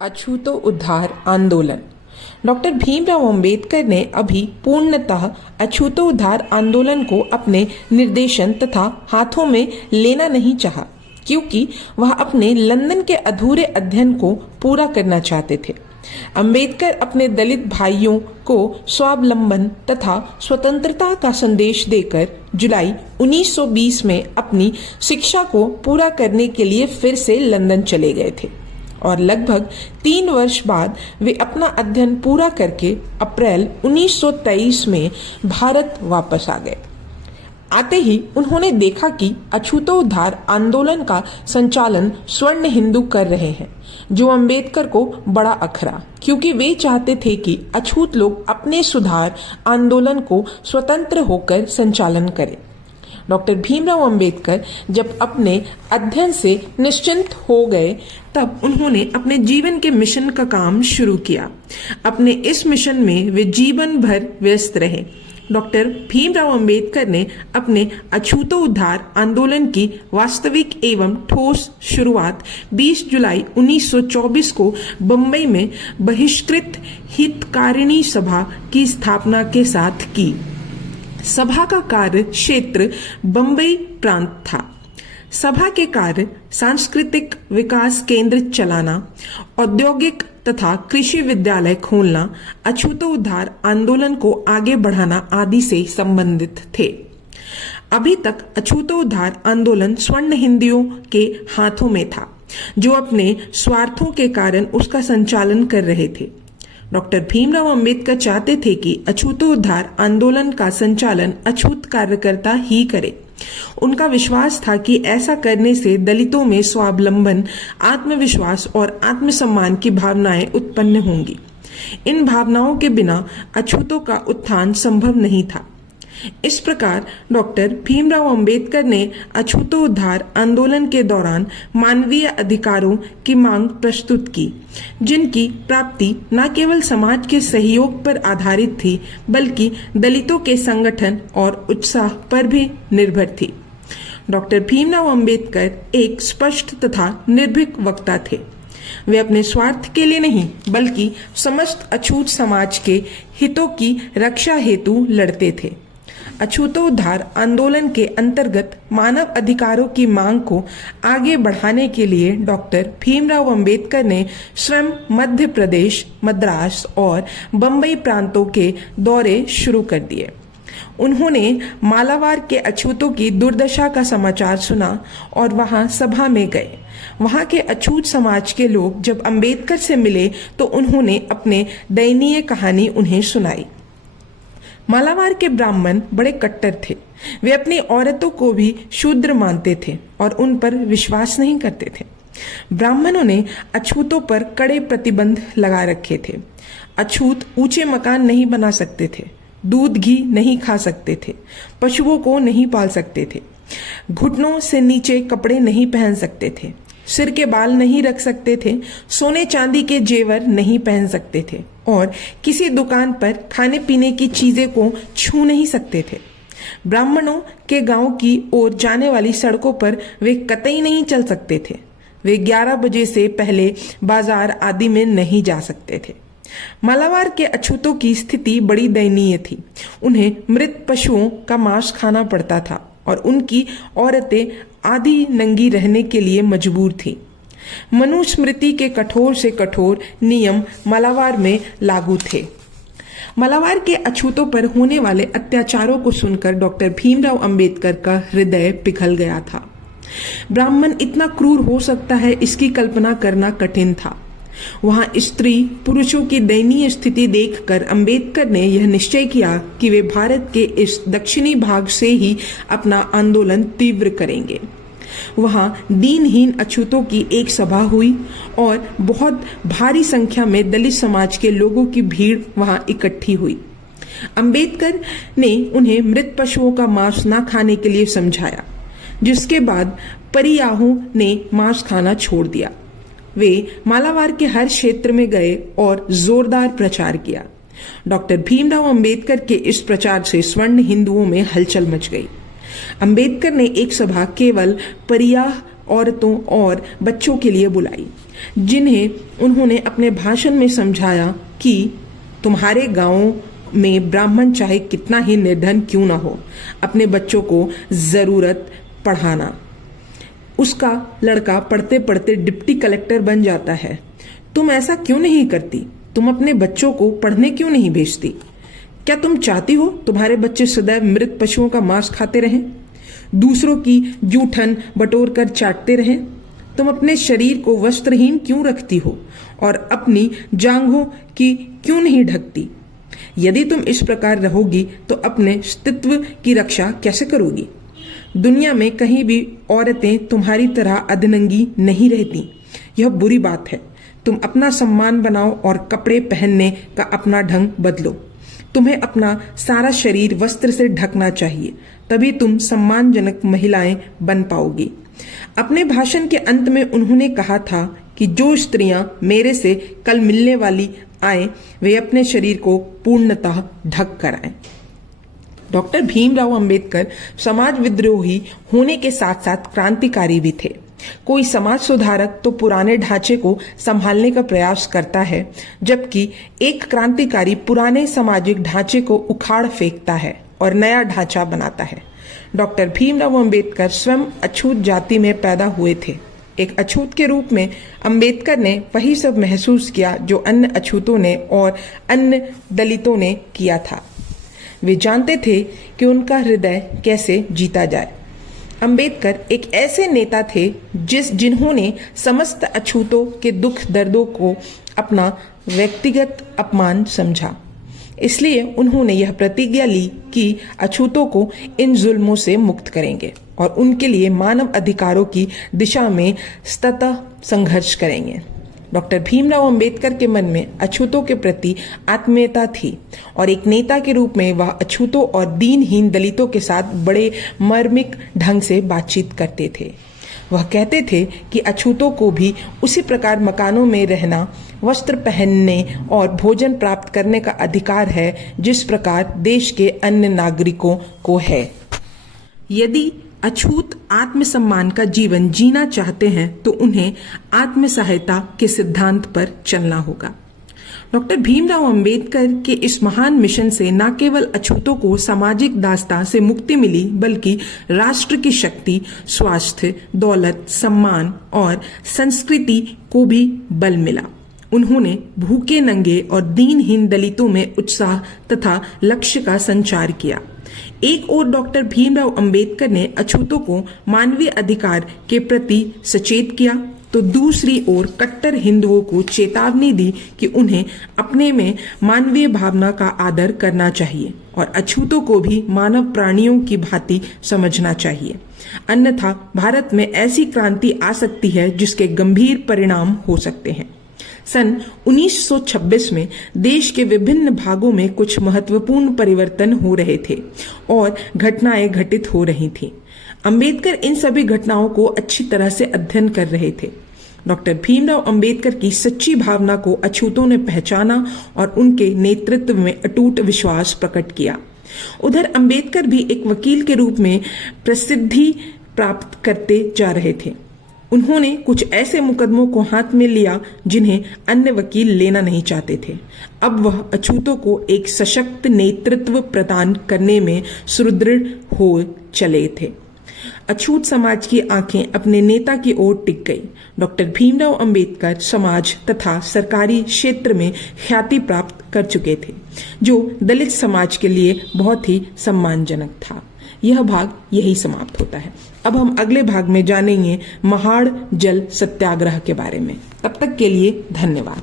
अछूतो उद्धार आंदोलन। डॉक्टर भीमराव अंबेडकर ने अभी पूर्णतः अछूतो उद्धार आंदोलन को अपने निर्देशन तथा हाथों में लेना नहीं चाहा, क्योंकि वह अपने लंदन के अधूरे अध्ययन को पूरा करना चाहते थे। अंबेडकर अपने दलित भाइयों को स्वावलंबन तथा स्वतंत्रता का संदेश देकर जुलाई 1920 में अपनी शिक्षा को पूरा करने के लिए फिर से लंदन चले गए थे और लगभग 3 वर्ष बाद वे अपना अध्ययन पूरा करके अप्रैल 1923 में भारत वापस आ गए। आते ही उन्होंने देखा कि अछूतो उद्धार आंदोलन का संचालन स्वर्ण हिंदू कर रहे हैं, जो अंबेडकर को बड़ा अखरा, क्योंकि वे चाहते थे कि अछूत लोग अपने सुधार आंदोलन को स्वतंत्र होकर संचालन करें। डॉक्टर भीमराव अंबेडकर जब अपने अध्ययन से निश्चिंत हो गए, तब उन्होंने अपने जीवन के मिशन का काम शुरू किया। अपने इस मिशन में वे जीवन भर व्यस्त रहे। डॉक्टर भीमराव अंबेडकर ने अपने अछूतो उद्धार आंदोलन की वास्तविक एवं ठोस शुरुआत 20 जुलाई 1924 को बम्बई में बहिष्कृत हितकारिणी सभा की स्थापना के साथ की। सभा का कार्य क्षेत्र बम्बई प्रांत था। सभा के कार्य सांस्कृतिक विकास केंद्र चलाना, औद्योगिक तथा कृषि विद्यालय खोलना, अछूतो उद्धार आंदोलन को आगे बढ़ाना आदि से संबंधित थे। अभी तक अछूतो उद्धार आंदोलन स्वर्ण हिंदुओं के हाथों में था, जो अपने स्वार्थों के कारण उसका संचालन कर रहे थे। डॉक्टर भीमराव अंबेडकर चाहते थे कि अछूतो उद्धार आंदोलन का संचालन अछूत कार्यकर्ता ही करे। उनका विश्वास था कि ऐसा करने से दलितों में स्वावलंबन, आत्मविश्वास और आत्मसम्मान की भावनाएं उत्पन्न होंगी। इन भावनाओं के बिना अछूतों का उत्थान संभव नहीं था। इस प्रकार डॉक्टर भीमराव अंबेडकर ने अछूतो उद्धार आंदोलन के दौरान मानवीय अधिकारों की मांग प्रस्तुत की, जिनकी प्राप्ति न केवल समाज के सहयोग पर आधारित थी, बल्कि दलितों के संगठन और उत्साह पर भी निर्भर थी। डॉक्टर भीमराव अंबेडकर एक स्पष्ट तथा निर्भीक वक्ता थे। वे अपने स्वार्थ के लिए नहीं, बल्कि समस्त अछूत समाज के हितों की रक्षा हेतु लड़ते थे। अछूतो उद्धार आंदोलन के अंतर्गत मानव अधिकारों की मांग को आगे बढ़ाने के लिए डॉक्टर भीमराव अंबेडकर ने स्वयं मध्य प्रदेश, मद्रास और बम्बई प्रांतों के दौरे शुरू कर दिए। उन्होंने मालाबार के अछूतों की दुर्दशा का समाचार सुना और वहां सभा में गए। वहां के अछूत समाज के लोग जब अंबेडकर से मिले तो उन्होंने अपने दयनीय कहानी उन्हें सुनाई। मालाबार के ब्राह्मण बड़े कट्टर थे। वे अपनी औरतों को भी शूद्र मानते थे और उन पर विश्वास नहीं करते थे। ब्राह्मणों ने अछूतों पर कड़े प्रतिबंध लगा रखे थे। अछूत ऊंचे मकान नहीं बना सकते थे, दूध घी नहीं खा सकते थे, पशुओं को नहीं पाल सकते थे, घुटनों से नीचे कपड़े नहीं पहन सकते थे, सिर के बाल नहीं रख सकते थे, सोने चांदी के जेवर नहीं पहन सकते थे और किसी दुकान पर खाने पीने की चीजें को छू नहीं सकते थे। ब्राह्मणों के गांव की ओर जाने वाली सड़कों पर वे कतई नहीं चल सकते थे। वे 11 बजे से पहले बाजार आदि में नहीं जा सकते थे। मालाबार के अछूतों की स्थिति बड़ी दयनीय थी। उन्हें मृत पशुओं का मांस खाना पड़ता था और उनकी औरतें आधी नंगी रहने के लिए मजबूर थी। मनुस्मृति के कठोर से कठोर नियम मालाबार में लागू थे। मालाबार के अछूतों पर होने वाले अत्याचारों को सुनकर डॉक्टर भीमराव अंबेडकर का हृदय पिघल गया था। ब्राह्मण इतना क्रूर हो सकता है, इसकी कल्पना करना कठिन था। वहां स्त्री पुरुषों की दयनीय स्थिति देखकर अंबेडकर ने यह निश्चय किया कि वे भारत के इस दक्षिणी भाग से ही अपना आंदोलन तीव्र करेंगे। वहां दीनहीन अछूतों की एक सभा हुई और बहुत भारी संख्या में दलित समाज के लोगों की भीड़ वहां इकट्ठी हुई। अंबेडकर ने उन्हें मृत पशुओं का मांस न खाने के लिए समझाया, जिसके बाद परियाहों ने मांस खाना छोड़ दिया। वे मालाबार के हर क्षेत्र में गए और जोरदार प्रचार किया। डॉक्टर भीमराव अंबेडकर के इस प्रचार से स्वर्ण हिंदुओं में हलचल मच गई। अंबेडकर ने एक सभा केवल परियाह औरतों और बच्चों के लिए बुलाई। जिन्हें उन्होंने अपने भाषण में समझाया कि तुम्हारे गांवों में ब्राह्मण चाहे कितना ही निर्धन क्यों ना हो, अपने बच्चों को जरूरत पढ़ाना। उसका लड़का पढ़ते पढ़ते डिप्टी कलेक्टर बन जाता है, तुम ऐसा क्यों नहीं करती? तुम अपने बच्चों को पढ़ने क्यों नहीं भेजती? क्या तुम चाहती हो तुम्हारे बच्चे सदैव मृत पशुओं का मांस खाते रहें, दूसरों की जूठन बटोर कर चाटते रहें? तुम अपने शरीर को वस्त्रहीन क्यों रखती हो और अपनी जांघों की क्यों नहीं ढकती? यदि तुम इस प्रकार रहोगी तो अपने अस्तित्व की रक्षा कैसे करोगी? दुनिया में कहीं भी औरतें तुम्हारी तरह अधनंगी नहीं रहती। यह बुरी बात है। तुम अपना सम्मान बनाओ और कपड़े पहनने का अपना ढंग बदलो। तुम्हें अपना सारा शरीर वस्त्र से ढकना चाहिए, तभी तुम सम्मानजनक महिलाएं बन पाओगी। अपने भाषण के अंत में उन्होंने कहा था कि जो स्त्रियां मेरे से कल मिलने वाली आए वे अपने शरीर को पूर्णतः ढक कर आए। डॉक्टर भीमराव अंबेडकर समाज विद्रोही होने के साथ साथ क्रांतिकारी भी थे। कोई समाज सुधारक तो पुराने ढांचे को संभालने का प्रयास करता है, जबकि एक क्रांतिकारी पुराने सामाजिक ढांचे को उखाड़ फेंकता है और नया ढांचा बनाता है। डॉक्टर भीमराव अंबेडकर स्वयं अछूत जाति में पैदा हुए थे। एक अछूत के रूप में अंबेडकर ने वही सब महसूस किया जो अन्य अछूतों ने और अन्य दलितों ने किया था। वे जानते थे कि उनका हृदय कैसे जीता जाए। अंबेडकर एक ऐसे नेता थे जिन्होंने समस्त अछूतों के दुख दर्दों को अपना व्यक्तिगत अपमान समझा। इसलिए उन्होंने यह प्रतिज्ञा ली कि अछूतों को इन जुल्मों से मुक्त करेंगे और उनके लिए मानव अधिकारों की दिशा में सतत संघर्ष करेंगे। डॉक्टर भीमराव अंबेडकर के मन में अछूतों के प्रति आत्मीयता थी और एक नेता के रूप में वह अछूतों और दीनहीन दलितों के साथ बड़े मार्मिक ढंग से बातचीत करते थे। वह कहते थे कि अछूतों को भी उसी प्रकार मकानों में रहना, वस्त्र पहनने और भोजन प्राप्त करने का अधिकार है जिस प्रकार देश के अन्य नागरिकों को है। यदि अछूत आत्मसम्मान का जीवन जीना चाहते हैं तो उन्हें आत्म सहायता के सिद्धांत पर चलना होगा। डॉक्टर भीमराव अंबेडकर के इस महान मिशन से न केवल अछूतों को सामाजिक दास्तां से मुक्ति मिली, बल्कि राष्ट्र की शक्ति, स्वास्थ्य, दौलत, सम्मान और संस्कृति को भी बल मिला। उन्होंने भूखे, नंगे और दीनहीन दलितों में उत्साह तथा लक्ष्य का संचार किया। एक ओर डॉक्टर भीमराव अंबेडकर ने अछूतों को मानवीय अधिकार के प्रति सचेत किया, तो दूसरी ओर कट्टर हिंदुओं को चेतावनी दी कि उन्हें अपने में मानवीय भावना का आदर करना चाहिए और अछूतों को भी मानव प्राणियों की भांति समझना चाहिए। अन्यथा भारत में ऐसी क्रांति आ सकती है जिसके गंभीर परिणाम हो सकते हैं। सन 1926 में देश के विभिन्न भागों में कुछ महत्वपूर्ण परिवर्तन हो रहे थे और घटनाएं घटित हो रही थीं। अंबेडकर इन सभी घटनाओं को अच्छी तरह से अध्ययन कर रहे थे। डॉक्टर भीमराव अंबेडकर की सच्ची भावना को अछूतों ने पहचाना और उनके नेतृत्व में अटूट विश्वास प्रकट किया। उधर अंबेडकर भी एक वकील के रूप में प्रसिद्धि प्राप्त करते जा रहे थे। उन्होंने कुछ ऐसे मुकदमों को हाथ में लिया जिन्हें अन्य वकील लेना नहीं चाहते थे। अब वह अछूतों को एक सशक्त नेतृत्व प्रदान करने में सुदृढ़ हो चले थे। अछूत समाज की आंखें अपने नेता की ओर टिक गई। डॉक्टर भीमराव अंबेडकर समाज तथा सरकारी क्षेत्र में ख्याति प्राप्त कर चुके थे, जो दलित समाज के लिए बहुत ही सम्मानजनक था। यह भाग यही समाप्त होता है। अब हम अगले भाग में जानेंगे महाड़ जल सत्याग्रह के बारे में। तब तक के लिए धन्यवाद।